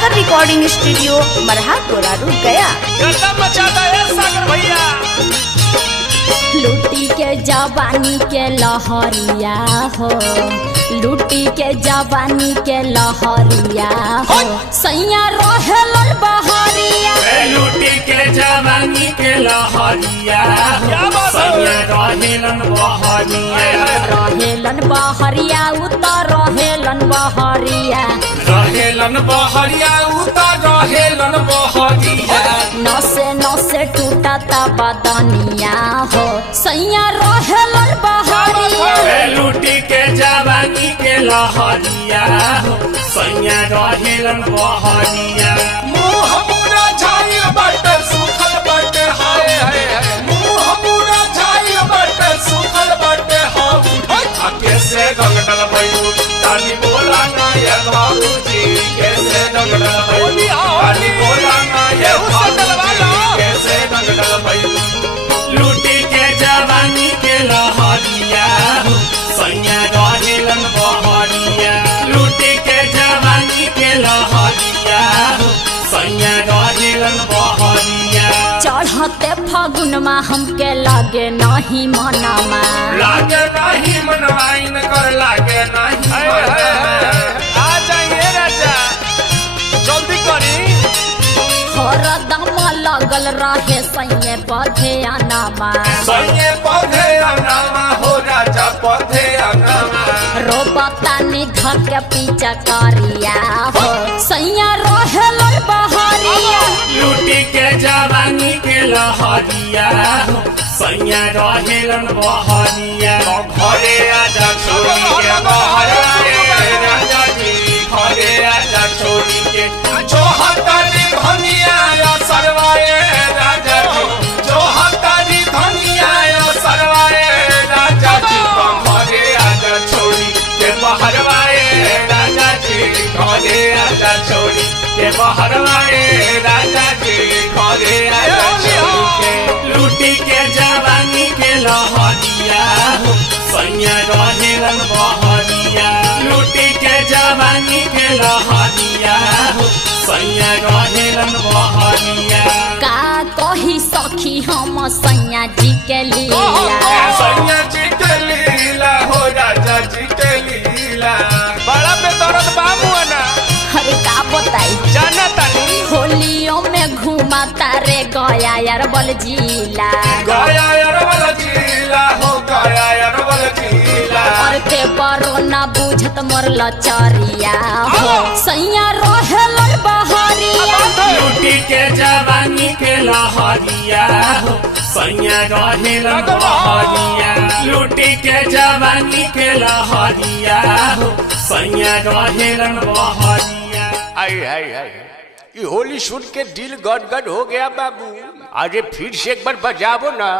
सागर recording studio मरहा गोरा रूप गया। मचाता है सागर भैया। लूटी के जवानी के लहरिया हो, लूटी के जवानी के लहरिया हो, सैया रहेलन बहरिया। लूटी के जवानी के लहरिया हो, सैया रहेलन बहरिया। रहेलन बहरिया उतर रहेलन बहरिया, रहेलन बहरिया उतर रहेलन बहरिया। नसे नसे टूटता बदनिया हो, सैया रहेलन बहरिया। लूटी के जवानी के लहरिया हो, सैया रहेलन बहरिया। मुँह पूरा छाई बट सुखल बट हाय हाय हाय। मुँह पूरा छाई बट सुखल बट हाय। कैसे गंगडल भैलू तानी बोला ना ये बाबूजी। कैसे गंगडल भैलू तानी बोला ना ये बाबूजी। कैसे गंगडल भैलू। लूटी के जवानी के लहरिया हो, सैया रहेलन बहरिया। लूटी के जवानी के लहरिया हो, सैया रहेलन बहरिया। चढ़ते फगुनमा हमके लगे नहीं मनमा, लागे नहीं मनवाइन कर लागे नहीं। आ जाइए राजा जल्दी करी। हरदम लगल रहे सैये पधे अनामा, सैये पधे अनामा हो राजा पधे अनामा। रोबता निधर के पीछा करिया हो, सैया रहेलन बहरिया। लूटी के जवानी के लहरिया हो, सैया रहेलन बहरिया। घरे आजा छोड़ी के बहरिया राजा जी। घरे आजा छोड़ी के जो हतारी धनिया सरवाए राजा जी। जो हतारी धनिया सरवाए राजा जी। घरे आजा छोड़ी के बहरवाए राजा जी। घरे आजा छोड़ी के बहरवाए राजा जी। घरे आजा छोड़ी के। लूटी के जवानी के लहरिया हो, सैया रहेलन बहरिया। लूटी के जवानी के लहरिया हो, सैया रहेलन बहरिया। का कही सखी हम सैया जी के लीला, सैया जी के लीला हो राजा जी के लीला। बड़ा बेदर्द बामुआ ना। अरे का बताई जाना तानी। होलियों में घूमा तारे गया यार बल जिला, गया अरवल जिला हो गया अरवल जिला। और के बरो ना बुझत मोर लचरिया हो, सैया रहेलन बहरिया। लूटी के जवानी के लहरिया हो, सैया रहेलन बहरिया। लूटी के जवानी के लहरिया हो, सैया रहेलन बहरिया। आई आई आई ये होली सुन के दिल गदगद हो गया बाबू। अरे फिर से एक बार बजाबो ना।